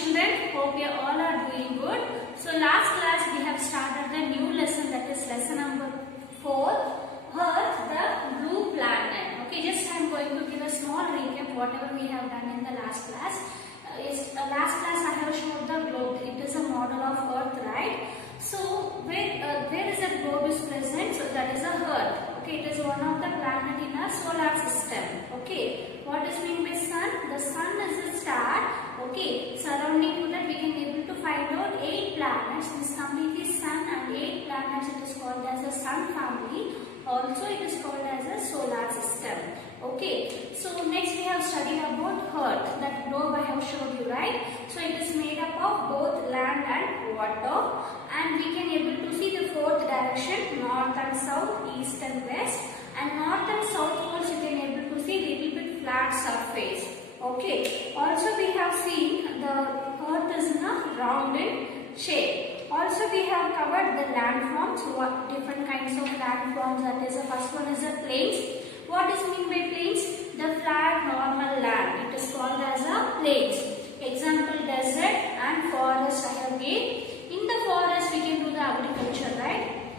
children, hope you all are doing good. So last class we have started the new lesson, that is lesson number 4, Earth, the blue planet. Okay, just I am going to give a small recap whatever we have done in the last class. Last class I have showed the globe. It is a model of Earth, right? So where is the globe is present? So that is the Earth. Okay, it is one of the planet in our solar system. Okay, what is meant by sun? The sun is a star. Okay, surrounding to that we can able to find out 8 planets. This completely sun and 8 planets. It is called as the sun family. Also it is called as a solar system. Okay, so next we have studied about Earth. That globe I have showed you, right? So it is made up of both land and water, and we can able to see the 4th direction, north and south, east and west, and north and south poles you can able to see little bit flat surface. Okay, also we have seen the Earth is in a rounded shape. Also we have covered the landforms, what different kinds of landforms, that is the first one is the plains. What is mean by plains? The flat normal land. It is called as a plains. Example, desert and forest I have given. In the forest we can do the agriculture, right?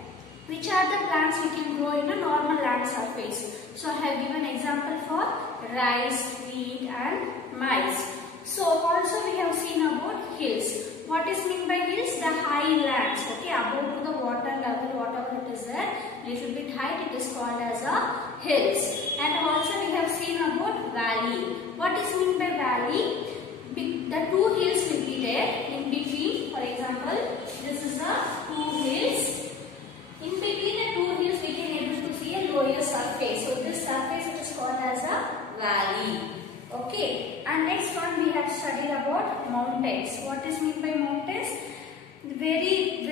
Which are the plants we can grow in a normal land surface? So I have given example for rice, wheat and maize. So also we have seen about hills. What is meant by hills? The high lands. Okay, above to the water level, whatever it is there, little bit height, it is called as a hills. And also we have seen about valley. What is meant by valley? The 2 hills will be there in between. For example, this is the 2 hills. In between the 2 hills we can able to see a lower surface. So this surface is called as a valley. Okay, and next one we have studied about mountains. What is meant by mountains? Very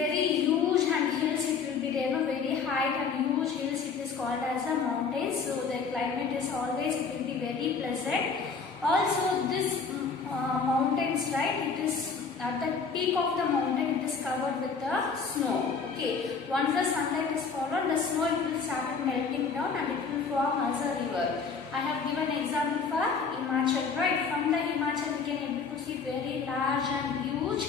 huge and hills it will be there, very high and huge hills, it is called as a mountains. So the climate is always, it will be very pleasant. Also this mountains, right, it is at the peak of the mountain, it is covered with the snow. Okay, once the sunlight is fallen, the snow it will start melting down and it will form as a river. I have given example for Himachal, right? From the Himachal we can able to see very large and huge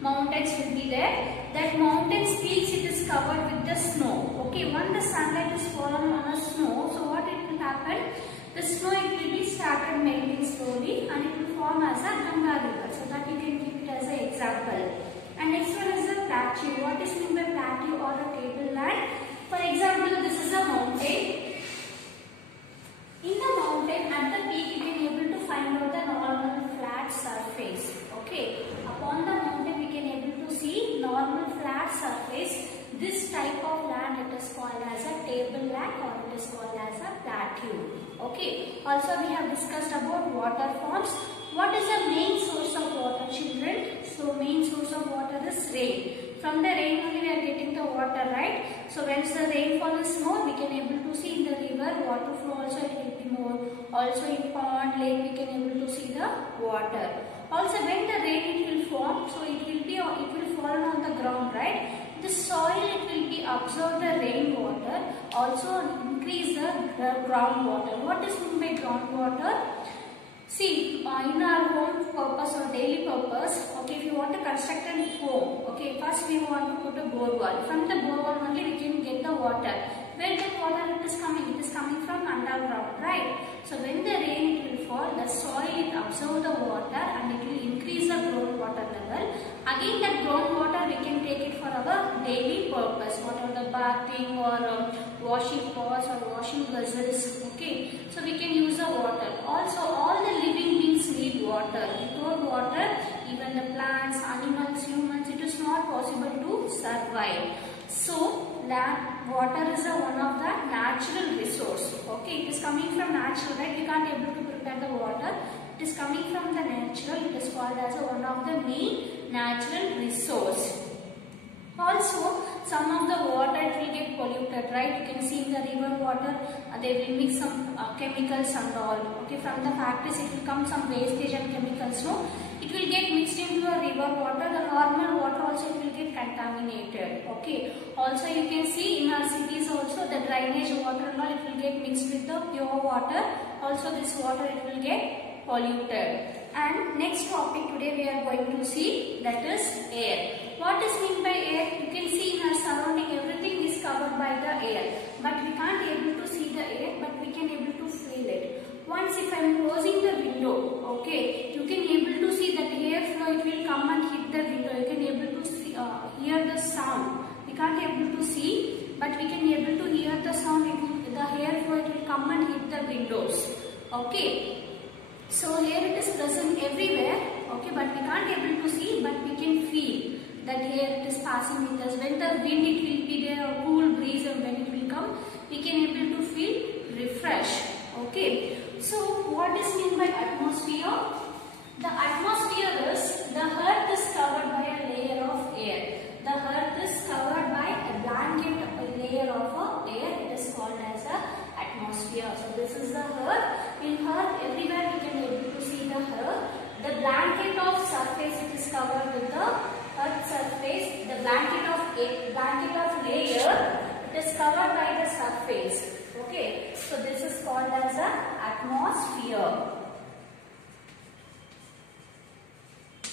mountains will be there. That mountain's peaks it is covered with the snow. Okay, when the sunlight is fallen on the snow, so what it will happen? The snow it will be started melting slowly and it will form as a Ganga river. So that you can keep it as an example. And next one is the plateau. What is meant by plateau or a tableland? For example, this is a mountain. In the mountain, at the peak, you can able to find out the normal flat surface. Okay, upon the mountain, we can able to see normal flat surface. This type of land it is called as a tableland or it is called as a plateau. Okay. Also, we have discussed about water forms. What is the main source of water, children? So, main source of water is rain. From the rain only we are getting the water, right? So once the rainfall is more, we can able to see in the river water flow also it will be more. Also in pond, lake we can able to see the water. Also when the rain it will form, so it will fall on the ground, right? The soil it will be absorb the rainwater, also increase the groundwater. What is meant by groundwater? See, in our home purpose or daily purpose, okay, if you want to construct a home, okay, first we want to put a bore wall. From the bore wall only we can get the water. Where the water it is coming? It is coming from underground, right? So when the rain it will fall, the soil it absorb the water and it will increase the groundwater level. Again that groundwater we can take it for our daily purpose, whatever the bathing or washing pots or washing vessels, okay. So we can use the water. Also all the living beings need water. Without water, even the plants, animals, humans, it is not possible to survive. So water is one of the natural resource. Okay, it is coming from natural, right? We can't able to prepare the water. It is coming from the natural. It is called as one of the main natural resource. Also, some of the water it will get polluted, right? You can see in the river water, they will mix some chemicals and all. Okay, from the factories it will come some wastage and chemicals. No, it will get mixed into the river water. The normal water also it will get contaminated. Okay. Also you can see in our cities also the drainage water and all it will get mixed with the pure water. Also this water it will get polluted. And next topic today we are going to see, that is air. What is meant by air? You can see in our surrounding everything is covered by the air, but we can't able to see the air, but we can able to feel it. Once if I am closing the window, okay, you can able to see that air flow, it will come and hit the window. You can able to see, hear the sound. We can't able to see, but we can able to hear the sound. The air flow, it will come and hit the windows. Okay. So here it is present everywhere. Okay, but we can't able to see, but we can feel that here it is passing with us. When the wind it will be there, a cool breeze, and when it will come, we can able to feel refresh. Okay. So what is meant by atmosphere? The atmosphere is the earth is covered by a layer of air. The earth is covered by a blanket, a layer of air. It is called as a atmosphere. So this is the earth. In earth, everywhere we can able to see the earth. The blanket of surface, it is covered with the earth surface. The blanket of layer, it is covered by the surface. Okay, so this is called as a atmosphere.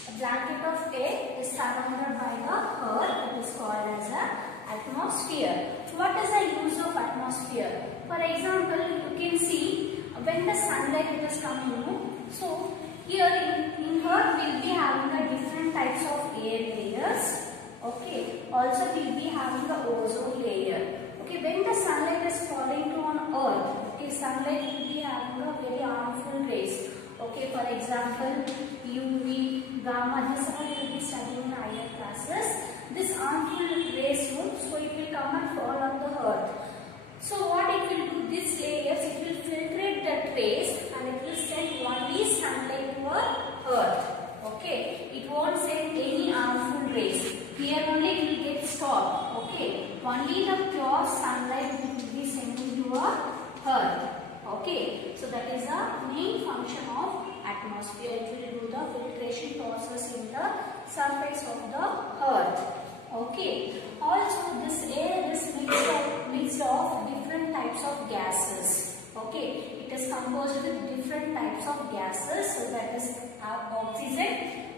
A blanket of air is surrounded by the earth. It is called as a atmosphere. What is the use of atmosphere? For example, you can see when the sunlight is coming. So here in earth we will be having the different types of air layers. Okay. Also we will be having the ozone layer. Okay. When the sunlight is falling on earth, okay, sunlight will be having a very harmful rays. Okay. For example, UV, gamma. This all you will be studying in higher classes. This harmful rays, so it will come and fall on the earth. So what it will do, these layers, it will filtrate the rays and it will send only sunlight to our earth. Okay, it won't send any harmful rays. Here only it will get stopped. Okay, only the pure sunlight will be sending to our earth. Okay, so that is the main function of atmosphere. It will do the filtration process in the surface of the earth. Okay. Also, this air is mixed of different types of gases. Okay. It is composed with different types of gases. So that is oxygen,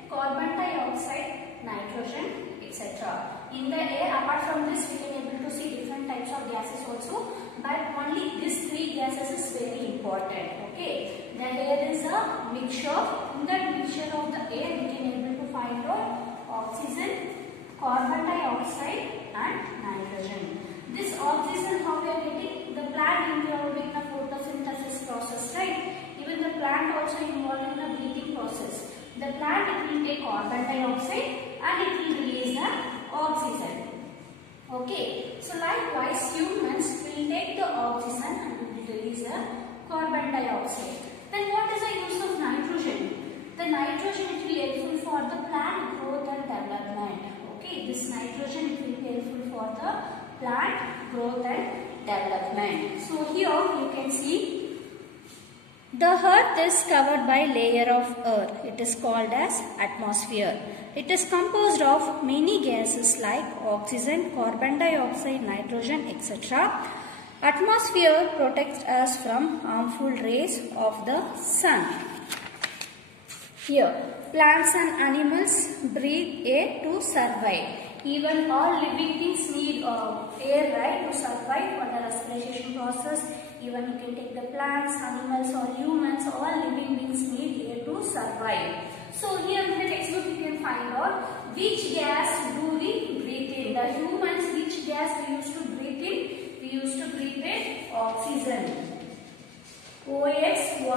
carbon dioxide, nitrogen, etc. In the air, apart from this, we can able to see different types of gases also. But only these three gases is very important. Okay. The air is a mixture. In that mixture of the air, we can able to find out oxygen, carbon dioxide and nitrogen. This oxygen, how we are getting? The plant involved in the photosynthesis process, right? Even the plant also involved in the breathing process. The plant, it will take carbon dioxide and it will release the oxygen. Okay, so likewise humans will take the oxygen and will release the carbon dioxide. Then what is the use of nitrogen? The nitrogen, it will be helpful for the plant growth and development. Okay, this nitrogen, it will be helpful for the plant growth and development. So here you can see the earth is covered by layer of earth. It is called as atmosphere. It is composed of many gases like oxygen, carbon dioxide, nitrogen, etc. Atmosphere protects us from harmful rays of the sun. Here, plants and animals breathe air to survive. Even all living things need air, right, to survive for the respiration process. Even you can take the plants, animals or humans, all living beings need air to survive. So here in the textbook you can find out which gas do we breathe in. The humans, which gas we used to breathe in? We used to breathe in oxygen. O-X-Y-G-E-N,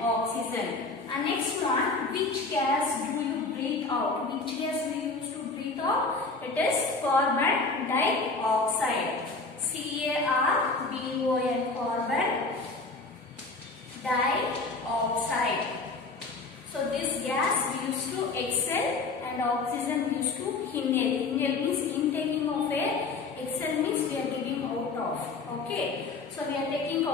oxygen. And next one, which gas do you breathe out? Which gas we used to breathe out? It is carbon dioxide. C-A-R-B-O-N, carbon dioxide. So this gas we used to exhale and oxygen we used to inhale. Inhale means intaking of air. Exhale means we are giving out of. Okay. So we are taking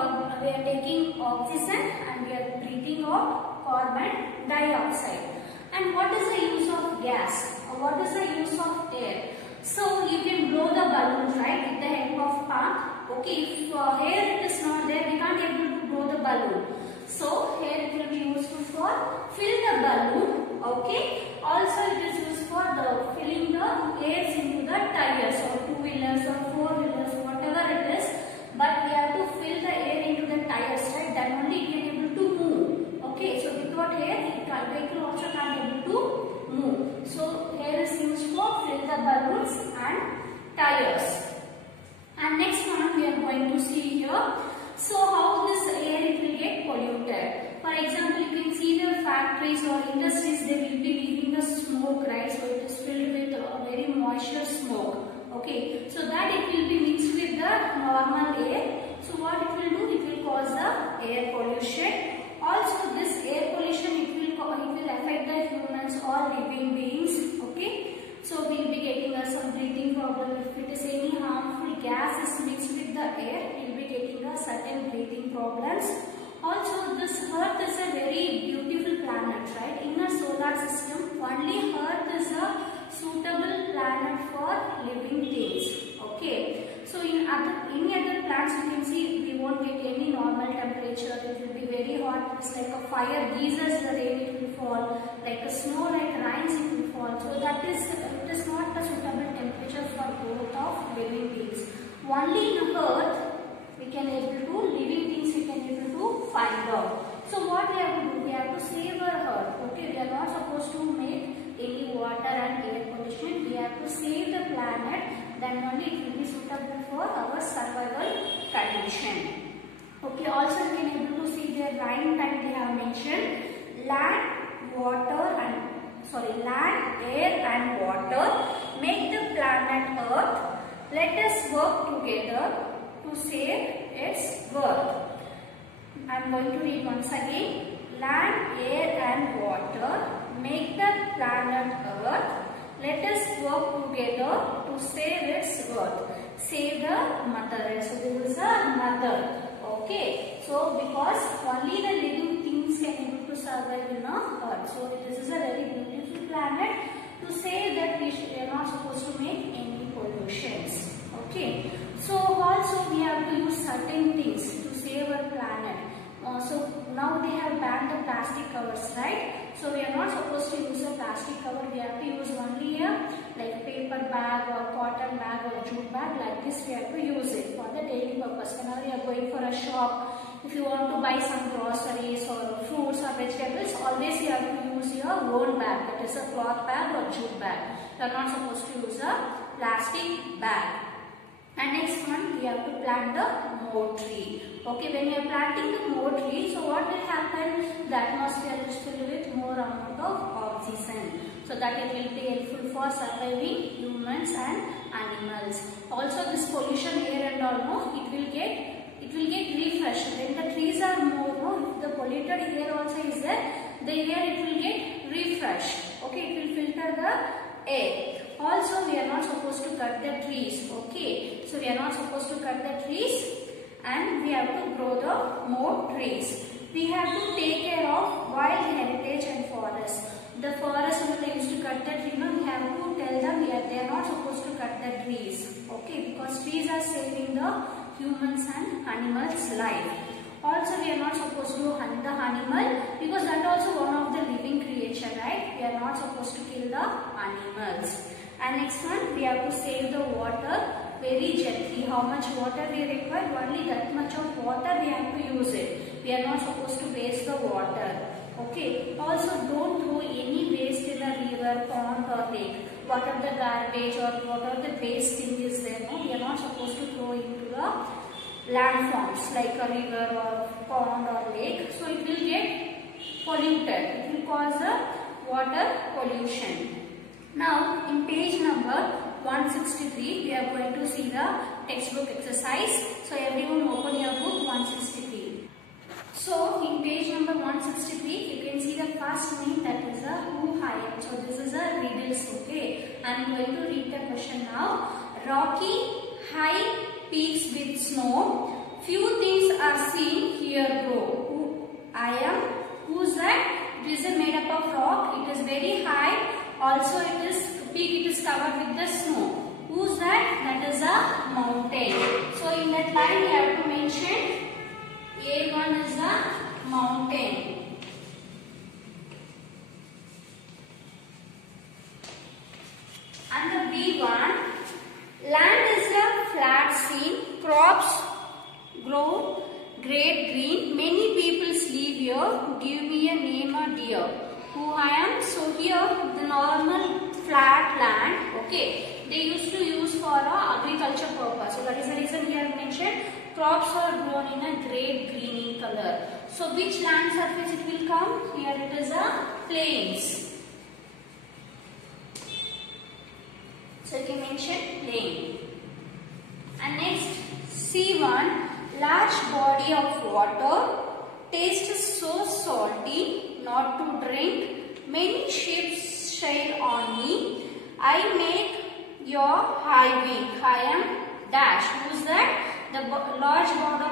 oxygen and we are breathing out carbon dioxide. And what is the use of gas? Or what is the use of air? So you can blow the balloon, right, with the help of pump. Okay, if air it is not there, we can't able to blow the balloon. So here it will be useful for fill Okay. Also it is used for the filling the airs into the tires or two-wheelers or four-wheelers, whatever it is. But we have to fill the air into the tires, right? Then only it can able to move. Okay. So without air, vehicle also can't able to move. So air is used for fill the balloons and tires. And next one we are going to see here. So how this air it will get polluted. For example, you can see the factories or industries, they will be leaving the smoke, right? So it is filled with very moisture smoke. Okay, so that it will be mixed with the normal air. So what it will do? It will cause the air pollution. Also, this air pollution it will affect the humans or living beings. Okay, so we will be getting some breathing problem. If it is any harmful gas is mixed with the air, we will be getting certain breathing problems. Also, this Earth is a very beautiful planet, right? In our solar system, only Earth is a suitable planet for living things. Okay. So in any other planets, you can see we won't get any normal temperature. It will be very hot. It's like a fire geysers. The rain it will fall. Like a snow, like rains it will fall. So that is it is not a suitable temperature for growth of living beings. Only in Earth we can able to living things we can able to find out. So what we have to do? We have to save our Earth. Okay, we are not supposed to make any water and air pollution. We have to save the planet. Then only it will be suitable for our survival condition. Okay. Also, we can able to see the line that they have mentioned: land, air, and water make the planet Earth. Let us work together to save its worth. I am going to read once again. Land, air and water make the planet Earth. Let us work together to save its worth. Save the mother. So this is a mother. Okay. So because only the living things can be able to survive in Earth. So this is a very beautiful planet. To say that we are not supposed to make any pollutions. Okay. So also we have to use certain things to save our planet. So now they have banned the plastic covers, right? So we are not supposed to use a plastic cover. We have to use only a like paper bag or cotton bag or jute bag. Like this we have to use it for the daily purpose. Whenever you are going for a shop, if you want to buy some groceries or fruits or vegetables, always you have to use your own bag. That is a cloth bag or jute bag. You are not supposed to use a plastic bag. And next one, we have to plant the more tree. Okay, when you are planting the more tree, so what will happen? The atmosphere is filled with more amount of oxygen. So that it will be helpful for surviving humans and animals. Also, this pollution air and all, no, it will get refreshed. When the trees are more, no, if the polluted air also is there, the air it will get refreshed. Okay, it will filter the air. Also, we are not supposed to cut the trees. Okay, so we are not supposed to cut the trees, and we have to grow the more trees. We have to take care of wild heritage and forests. The forest when they used to cut the tree, no, we have to tell them they are not supposed to cut the trees. Okay, because trees are saving the humans and animals' life. Also, we are not supposed to hunt the animal because that also one of the living creature, right? We are not supposed to kill the animals. And next one, we have to save the water very gently. How much water we require? Only that much of water we have to use it. We are not supposed to waste the water. Okay. Also, don't throw any waste in a river, pond or lake. Whatever the garbage or whatever the waste thing is there, no, we are not supposed to throw into the landforms like a river or pond or lake. So it will get polluted. It will cause a water pollution. Now, in page number 163, we are going to see the textbook exercise. So, everyone open your book 163. So, in page number 163, you can see the first name, that is a who, I am. So, this is a riddles, okay. I am going to read the question now. Rocky, high peaks with snow, few things are seen here grow. Who I am? Who's that? It is made up of rock. It is very high. Also, it is peak. It is covered with the snow. Who's that? That is a mountain. So, in that line, we have to mention A1 is a mountain. one deer. Who I am? So here the normal flat land, okay, they used to use for agriculture purpose. So that is the reason here mentioned crops are grown in a great green in color. So which land surface it will come? Here it is a plains. So you can mention plain. And next, C1, large body of water, taste is so salty, not to drink, many ships sail on me, I make your highway, I am dash. Who is that? The large body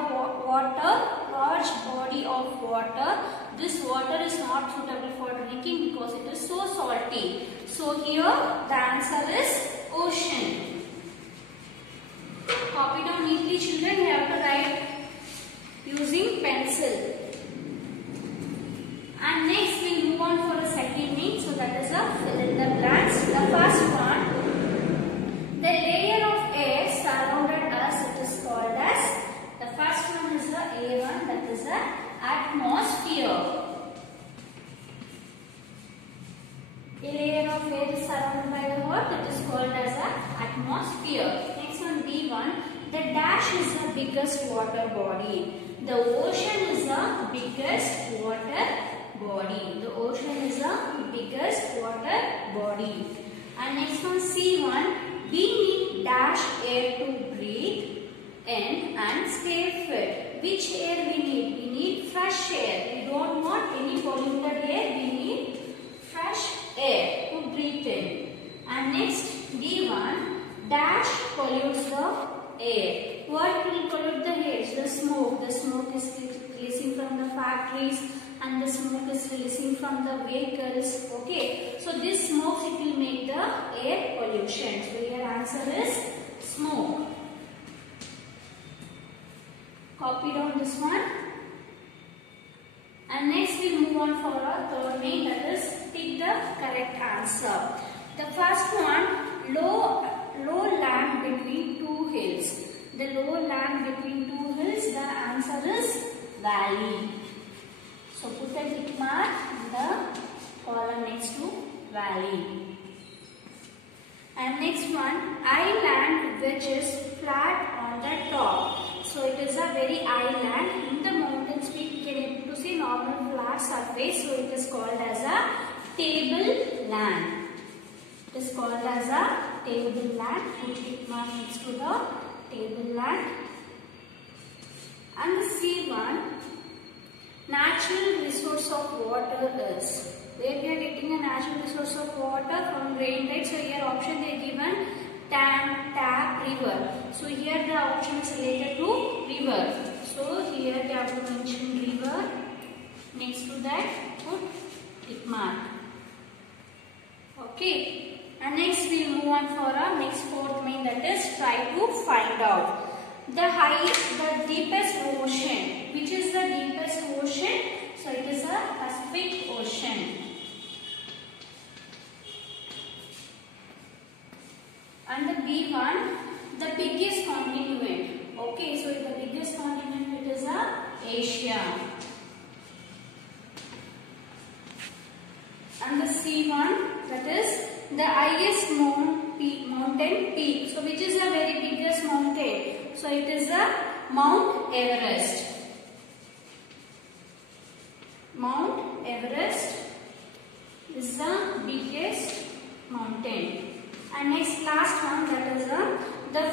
of water, this water is not suitable for drinking because it is so salty. So here the answer is ocean. Copy down neatly, children. You have to write using pencil. And next we move on for the second name. So that is a fill in the blanks. The first one, the layer of air surrounded us, it is called as, the first one is the A1, that is the atmosphere. A layer of air is surrounded by the what? It is called as an atmosphere. Next one, B1. The dash is the biggest water body. The ocean is the biggest water body. The ocean is the biggest water body. And next one, C1. We need dash air to breathe in and stay fit. Which air we need? We need fresh air. We don't want any polluted air. We need fresh air to breathe in. And next, D1, dash pollutes the air. What will pollute the air? The smoke. The smoke is releasing from the factories and the smoke is releasing from the vehicles. Okay, so this smoke, it will make the air pollution. So your answer is smoke. Copy down this one. And next we move on for our third name, that is pick the correct answer. The first one, low land between two hills. The low land between two hills, the answer is valley. So put a tick mark in the column next to valley. And next one, island which is flat on the top. So it is a very island. In the mountains we can able to see normal flat surface. So it is called as a table land. It is called as a table land. Put tick mark next to the table land. And the C1, natural resource of water is. Where we are getting a natural resource of water from rain, right? So here option they are given tank, tap, river. So here the option is related to river. So here they have to mention river. Next to that put tick mark. Okay. And next we move on for our next fourth main, that is try to find out the deepest ocean. Which is the deepest ocean? So it is a Pacific Ocean. And the B1, the biggest continent. Okay, so the biggest continent, it is Asia. And the C1, that is the highest mountain peak. So which is the very biggest mountain? So it is Mount Everest. Mount Everest is the biggest mountain. And next last one, that is the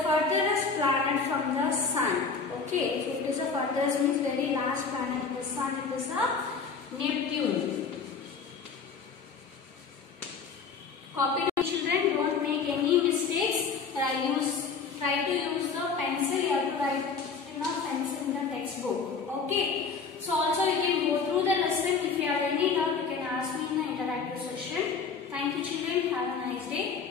furthest planet from the sun. Okay, so it is a furthest means very last planet from the sun. It is Neptune. Copy it, children. Don't make any mistakes. Try to use the pencil. You have to write in a pencil in the textbook. Okay. So also you can go through the lesson. If you have any doubt, you can ask me in the interactive session. Thank you, children. Have a nice day.